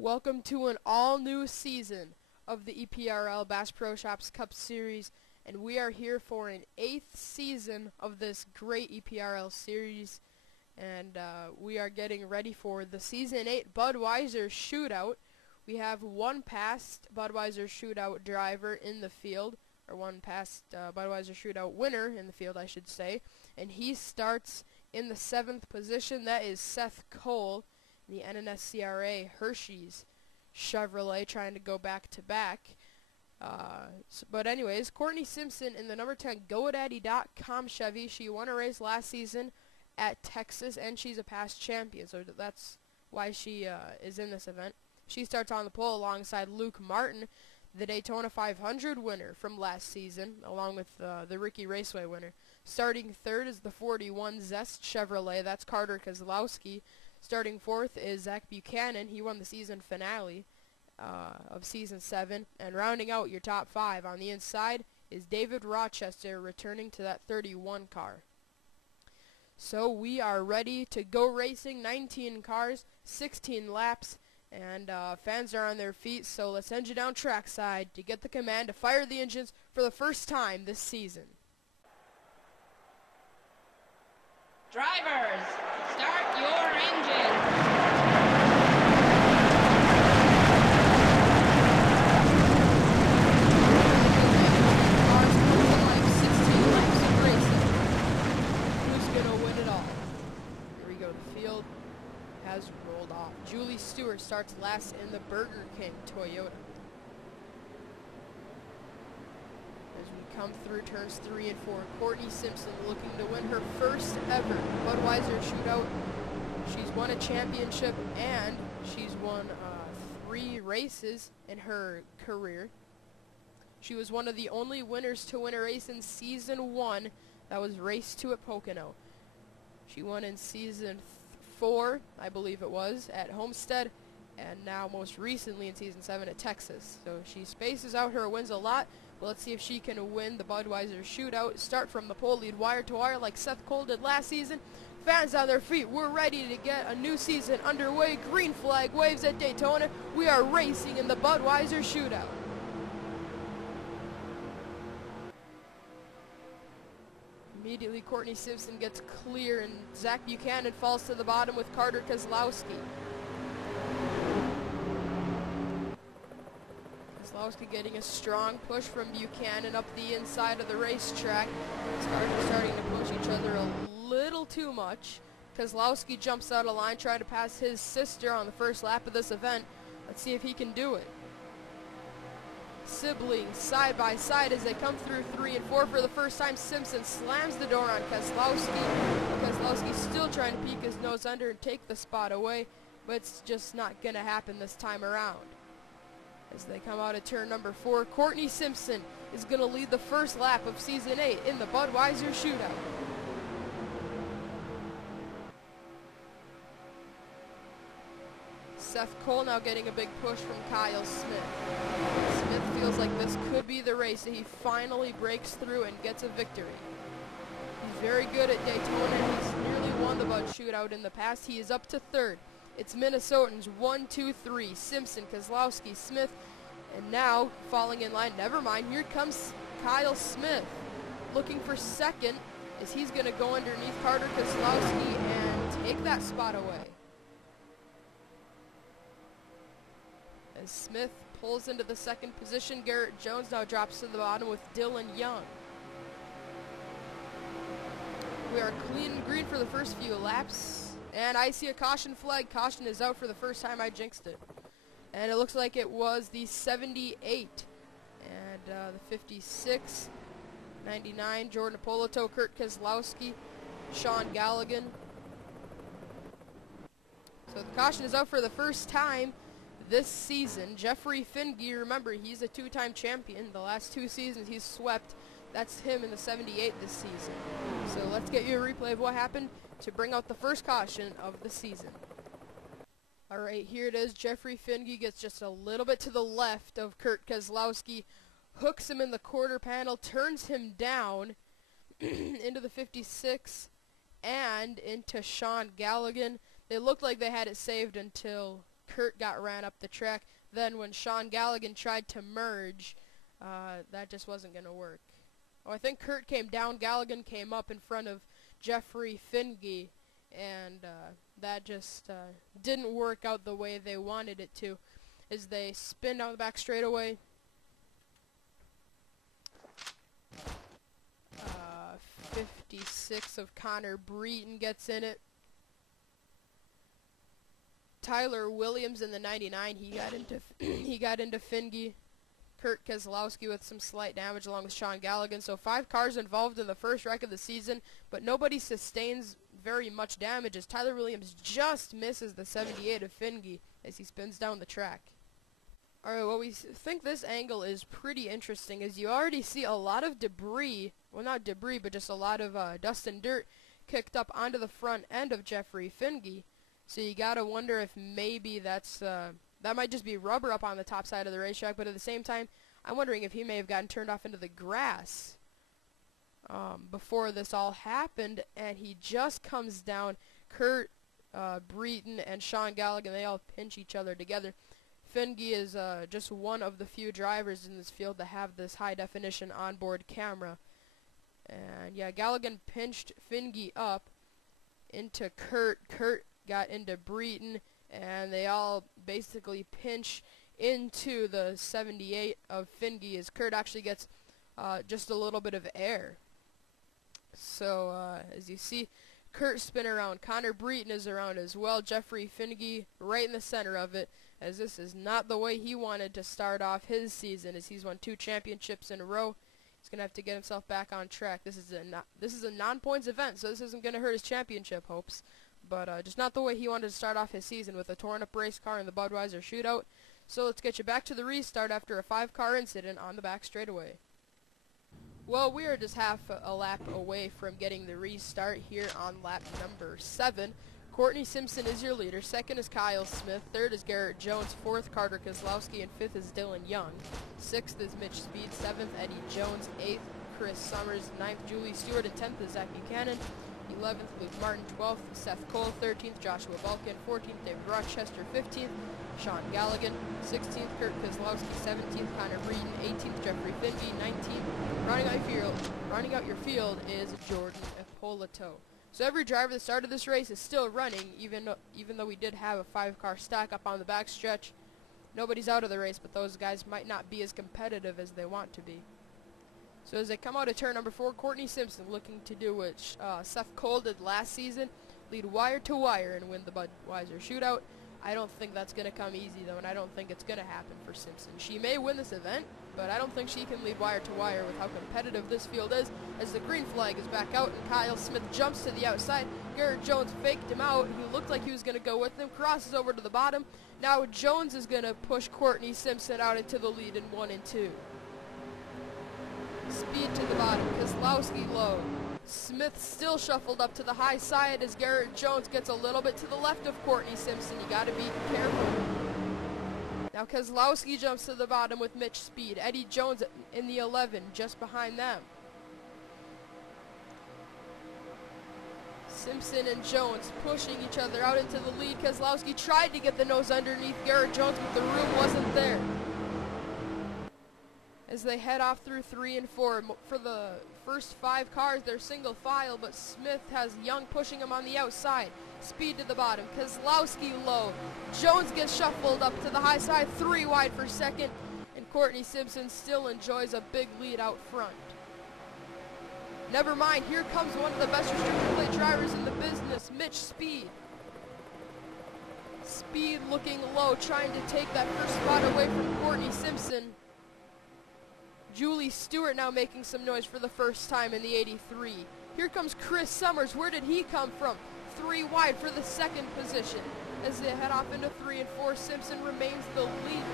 Welcome to an all-new season of the EPRL Bass Pro Shops Cup Series, and we are here for an 8th season of this great EPRL series, and we are getting ready for the Season 8 Budweiser Shootout. We have one past Budweiser Shootout driver in the field, or one past Budweiser Shootout winner in the field, I should say, and he starts in the 7th position. That is Seth Cole, the NNSCRA Hershey's Chevrolet, trying to go back-to-back. But anyways, Courtney Simpson in the number 10 GoDaddy.com Chevy. She won a race last season at Texas, and she's a past champion, so that's why she is in this event. She starts on the pole alongside Luke Martin, the Daytona 500 winner from last season, along with the Ricky Raceway winner. Starting third is the 41 Zest Chevrolet. That's Carter Kozlowski. Starting fourth is Zach Buchanan. He won the season finale of Season 7. And rounding out your top 5 on the inside is David Rochester, returning to that 31 car. So we are ready to go racing. 19 cars, 16 laps, and fans are on their feet. So let's engine down trackside to get the command to fire the engines for the first time this season. Drivers, start your engine. Like 16 laps of racing. Who's gonna win it all? Here we go. The field has rolled off. Julie Stewart starts last in the Burger King Toyota. As we come through turns 3 and 4, Courtney Simpson looking to win her first ever Budweiser Shootout. She's won a championship and she's won 3 races in her career. She was one of the only winners to win a race in Season 1. That was Race 2 at Pocono. She won in Season 4, I believe it was, at Homestead, and now most recently in Season 7 at Texas. So she spaces out her wins a lot. Well, let's see if she can win the Budweiser Shootout. Start from the pole, lead wire to wire like Seth Cole did last season. Fans on their feet, we're ready to get a new season underway. Green flag waves at Daytona. We are racing in the Budweiser Shootout. Immediately, Courtney Simpson gets clear, and Zach Buchanan falls to the bottom with Carter Kozlowski. Kozlowski getting a strong push from Buchanan up the inside of the racetrack. Cars are starting to push each other a little too much. Kozlowski jumps out of line trying to pass his sister on the first lap of this event. Let's see if he can do it. Siblings side by side as they come through 3 and 4 for the first time. Simpson slams the door on Kozlowski. Kozlowski's still trying to peek his nose under and take the spot away, but it's just not going to happen this time around. As they come out of turn number 4, Courtney Simpson is going to lead the first lap of Season 8 in the Budweiser Shootout. Seth Cole now getting a big push from Kyle Smith. Smith feels like this could be the race that he finally breaks through and gets a victory. He's very good at Daytona. He's nearly won the Bud Shootout in the past. He is up to 3rd. It's Minnesotans 1, 2, 3. Simpson, Kozlowski, Smith, and now falling in line. Never mind. Here comes Kyle Smith looking for 2nd as he's going to go underneath Carter Kozlowski and take that spot away. As Smith pulls into the 2nd position, Garrett Jones now drops to the bottom with Dylan Young. We are clean and green for the first few laps. And I see a caution flag. Caution is out for the first time. I jinxed it. And it looks like it was the 78. And the 56, 99, Jordan Apolito, Kurt Kozlowski, Sean Galligan. So the caution is out for the first time this season. Jeffrey Finge, remember, he's a 2-time champion. The last 2 seasons he's swept. That's him in the 78 this season. So let's get you a replay of what happened to bring out the first caution of the season. Alright, here it is. Jeffrey Finge gets just a little bit to the left of Kurt Kozlowski, hooks him in the quarter panel, turns him down into the 56 and into Sean Galligan. They looked like they had it saved until Kurt got ran up the track. Then when Sean Galligan tried to merge, that just wasn't going to work. Oh, I think Kurt came down, Galligan came up in front of Jeffrey Finge, and that just didn't work out the way they wanted it to, as they spin down the back straightaway. 56 of Connor Breton gets in it. Tyler Williams in the 99, he got into Finge. Kurt Keselowski with some slight damage along with Sean Galligan. So 5 cars involved in the first wreck of the season, but nobody sustains very much damage as Tyler Williams just misses the 78 of Finge as he spins down the track. Alright, well, we think this angle is pretty interesting as you already see a lot of debris, well, not debris, but just a lot of dust and dirt kicked up onto the front end of Jeffrey Finge. So you gotta wonder if maybe that might just be rubber up on the top side of the racetrack, but at the same time, I'm wondering if he may have gotten turned off into the grass before this all happened, and he just comes down. Kurt Breton and Sean Galligan, they all pinch each other together. Finge is just one of the few drivers in this field to have this high-definition onboard camera. And yeah, Galligan pinched Finge up into Kurt. Kurt got into Breton, and they all basically pinch into the 78 of Finge as Kurt actually gets just a little bit of air. So as you see, Kurt spin around. Connor Breton is around as well. Jeffrey Finge right in the center of it, as this is not the way he wanted to start off his season, as he's won 2 championships in a row. He's going to have to get himself back on track. This is a non-points event, so this isn't going to hurt his championship hopes. But just not the way he wanted to start off his season with a torn-up race car in the Budweiser Shootout. So let's get you back to the restart after a 5-car incident on the back straightaway. Well, we are just half a lap away from getting the restart here on lap number 7. Courtney Simpson is your leader. Second is Kyle Smith. Third is Garrett Jones. Fourth, Carter Keselowski. And fifth is Dylan Young. Sixth is Mitch Speed. Seventh, Eddie Jones. Eighth, Chris Summers. Ninth, Julie Stewart. And 10th is Zach Buchanan. 11th, Luke Martin. 12th, Seth Cole. 13th, Joshua Balkin. 14th, David Rochester. 15th, Sean Galligan. 16th, Kurt Keselowski. 17th, Connor Breton. 18th, Jeffrey Finge. 19th, rounding out your field is Jordan Ippolito. So every driver that started this race is still running, even though we did have a 5-car stack up on the backstretch. Nobody's out of the race, but those guys might not be as competitive as they want to be. So as they come out of turn number 4, Courtney Simpson looking to do what Seth Cole did last season, lead wire to wire and win the Budweiser Shootout. I don't think that's going to come easy, though, and I don't think it's going to happen for Simpson. She may win this event, but I don't think she can lead wire to wire with how competitive this field is, as the green flag is back out and Kyle Smith jumps to the outside. Garrett Jones faked him out. He looked like he was going to go with him, crosses over to the bottom. Now Jones is going to push Courtney Simpson out into the lead in 1 and 2. Speed to the bottom, Keselowski low. Smith still shuffled up to the high side as Garrett Jones gets a little bit to the left of Courtney Simpson. You got to be careful. Now Keselowski jumps to the bottom with Mitch Speed. Eddie Jones in the 11, just behind them. Simpson and Jones pushing each other out into the lead. Keselowski tried to get the nose underneath Garrett Jones, but the room wasn't there. As they head off through 3 and 4. For the first 5 cars, they're single file, but Smith has Young pushing him on the outside. Speed to the bottom. Keselowski low. Jones gets shuffled up to the high side, 3 wide for second, and Courtney Simpson still enjoys a big lead out front. Never mind, here comes one of the best restrictor plate drivers in the business, Mitch Speed. Speed looking low, trying to take that first spot away from Courtney Simpson. Julie Stewart now making some noise for the first time in the 83. Here comes Chris Summers. Where did he come from? 3 wide for the second position. As they head off into 3 and 4, Simpson remains the leader.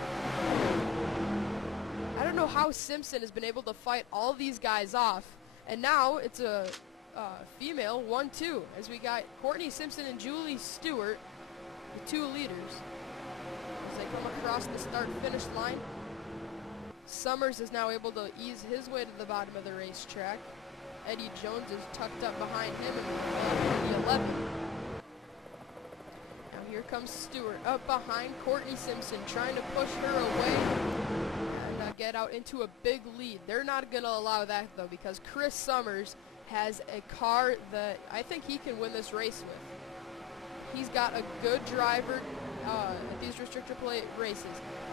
I don't know how Simpson has been able to fight all these guys off. And now it's a female 1-2 as we got Courtney Simpson and Julie Stewart, the 2 leaders. As they come across the start-finish line, Summers is now able to ease his way to the bottom of the racetrack. Eddie Jones is tucked up behind him in the 11. Now here comes Stewart up behind Courtney Simpson, trying to push her away and get out into a big lead. They're not going to allow that, though, because Chris Summers has a car that I think he can win this race with. He's got a good driver at these restrictor plate races.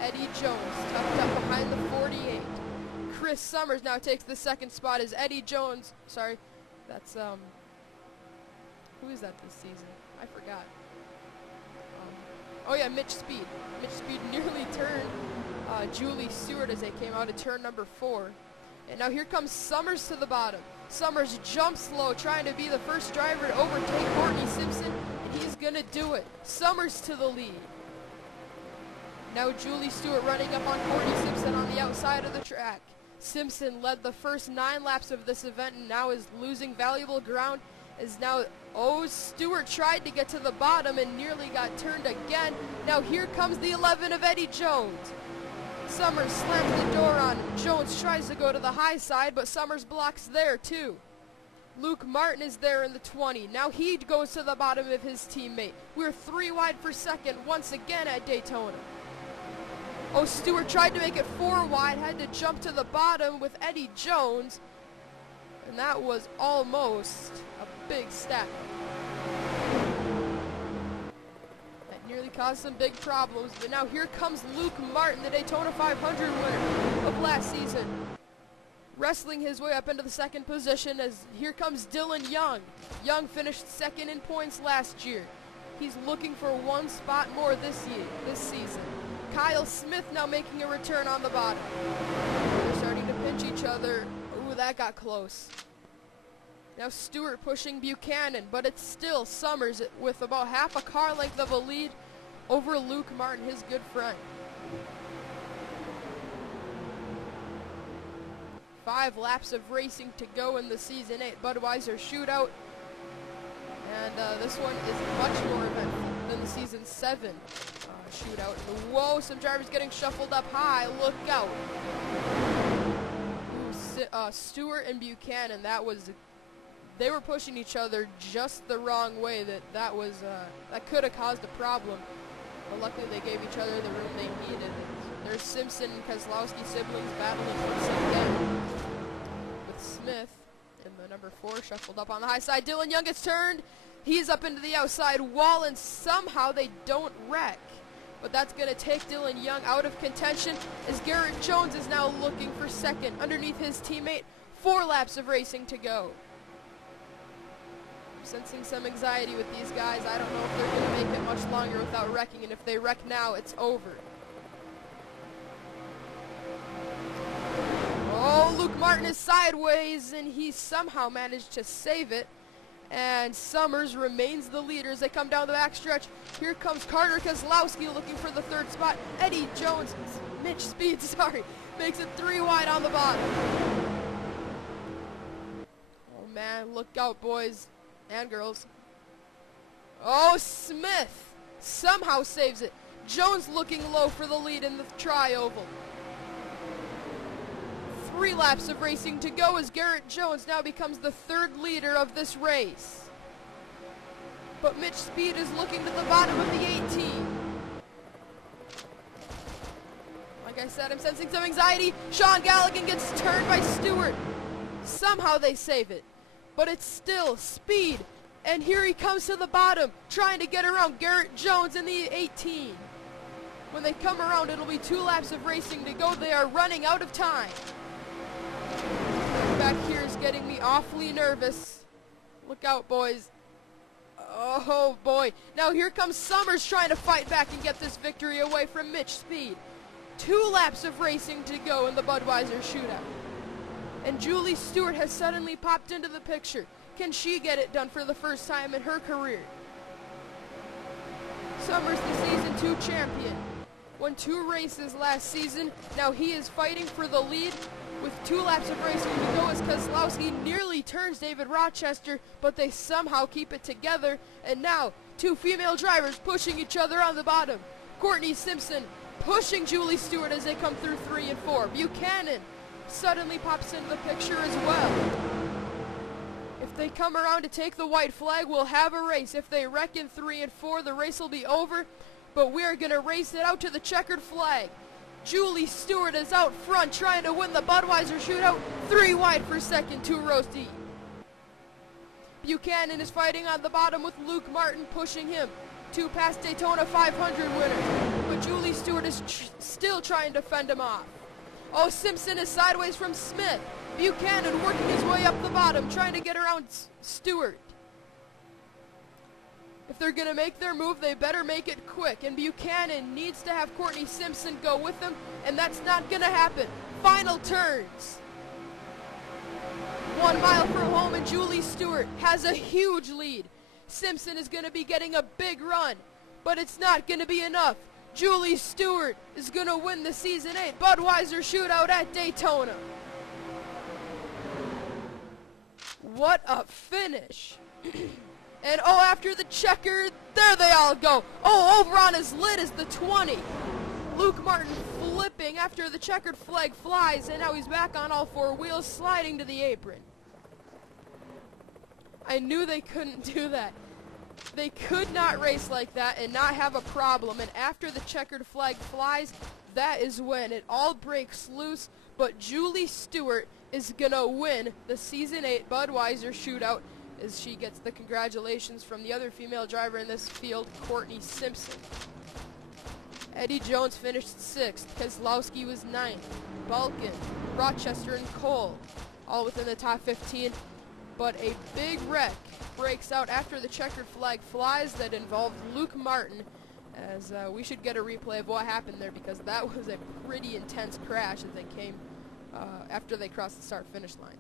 Eddie Jones tucked up behind the 48. Chris Summers now takes the second spot as Eddie Jones, sorry, that's, who is that this season? I forgot. Oh yeah, Mitch Speed. Mitch Speed nearly turned Julie Stewart as they came out of turn number 4. And now here comes Summers to the bottom. Summers jumps low, trying to be the first driver to overtake Courtney Simpson, and he's gonna do it. Summers to the lead. Now Julie Stewart running up on Courtney Simpson on the outside of the track. Simpson led the first 9 laps of this event and now is losing valuable ground as now, Stewart tried to get to the bottom and nearly got turned again. Now here comes the 11 of Eddie Jones. Summers slams the door on him. Jones tries to go to the high side, but Summers blocks there too. Luke Martin is there in the 20. Now he goes to the bottom of his teammate. We're 3 wide for second once again at Daytona. Stewart tried to make it 4 wide, had to jump to the bottom with Eddie Jones, and that was almost a big step. That nearly caused some big problems, but now here comes Luke Martin, the Daytona 500 winner of last season, wrestling his way up into the second position as here comes Dylan Young. Young finished second in points last year. He's looking for 1 spot more this season. Kyle Smith now making a return on the bottom. They're starting to pinch each other. Ooh, that got close. Now Stewart pushing Buchanan, but it's still Summers with about half a car length of a lead over Luke Martin, his good friend. 5 laps of racing to go in the Season 8 Budweiser Shootout. And this one is much more eventful than the Season 7 Shootout. And whoa, some drivers getting shuffled up high. Look out. Ooh, Stewart and Buchanan, they were pushing each other just the wrong way. That could have caused a problem. But luckily they gave each other the room they needed. There's Simpson and Kozlowski siblings battling once again with Smith in the number 4 shuffled up on the high side. Dylan Young gets turned. He's up into the outside wall, and somehow they don't wreck. But that's going to take Dylan Young out of contention as Garrett Jones is now looking for second underneath his teammate. 4 laps of racing to go. I'm sensing some anxiety with these guys. I don't know if they're going to make it much longer without wrecking, and if they wreck now, it's over. Luke Martin is sideways, and he somehow managed to save it. And Summers remains the leader as they come down the backstretch. Here comes Carter Kozlowski looking for the 3rd spot. Eddie Jones, Mitch Speed, makes it 3 wide on the bottom. Oh man, look out, boys and girls. Smith somehow saves it. Jones looking low for the lead in the tri-oval. 3 laps of racing to go as Garrett Jones now becomes the 3rd leader of this race. But Mitch Speed is looking to the bottom of the 18. Like I said, I'm sensing some anxiety. Sean Galligan gets turned by Stewart. Somehow they save it. But it's still Speed. And here he comes to the bottom, trying to get around Garrett Jones in the 18. When they come around, it'll be 2 laps of racing to go. They are running out of time. Back here is getting me awfully nervous. Look out, boys. Oh boy. Now here comes Summers trying to fight back and get this victory away from Mitch Speed. 2 laps of racing to go in the Budweiser Shootout. And Julie Stewart has suddenly popped into the picture. Can she get it done for the first time in her career? Summers, the Season 2 champion. Won 2 races last season. Now he is fighting for the lead with 2 laps of racing to go as Kozlowski nearly turns David Rochester, but they somehow keep it together. And now 2 female drivers pushing each other on the bottom. Courtney Simpson pushing Julie Stewart as they come through 3 and 4. Buchanan suddenly pops into the picture as well. If If they come around to take the white flag, we'll have a race. If they wreck in 3 and 4, the race will be over. But we're going to race it out to the checkered flag. Julie Stewart is out front trying to win the Budweiser Shootout. 3 wide for second, 2 rows deep. Buchanan is fighting on the bottom with Luke Martin pushing him. 2 past Daytona 500 winners. But Julie Stewart is still trying to fend him off. Oh, Simpson is sideways from Smith. Buchanan working his way up the bottom, trying to get around Stewart. If they're going to make their move, they better make it quick. And Buchanan needs to have Courtney Simpson go with them, and that's not going to happen. Final turns. 1 mile from home, and Julie Stewart has a huge lead. Simpson is going to be getting a big run, but it's not going to be enough. Julie Stewart is going to win the Season 8 Budweiser Shootout at Daytona. What a finish. And oh, after the checker, there they all go. Oh, over on his lid is the 20. Luke Martin flipping after the checkered flag flies, and now he's back on all 4 wheels, sliding to the apron. I knew they couldn't do that. They could not race like that and not have a problem, and after the checkered flag flies, that is when it all breaks loose, but Julie Stewart is gonna win the Season 8 Budweiser Shootout as she gets the congratulations from the other female driver in this field, Courtney Simpson. Eddie Jones finished 6th, Keselowski was 9th, Balkin, Rochester, and Cole all within the top 15, but a big wreck breaks out after the checkered flag flies that involved Luke Martin, as we should get a replay of what happened there because that was a pretty intense crash as they came after they crossed the start-finish line.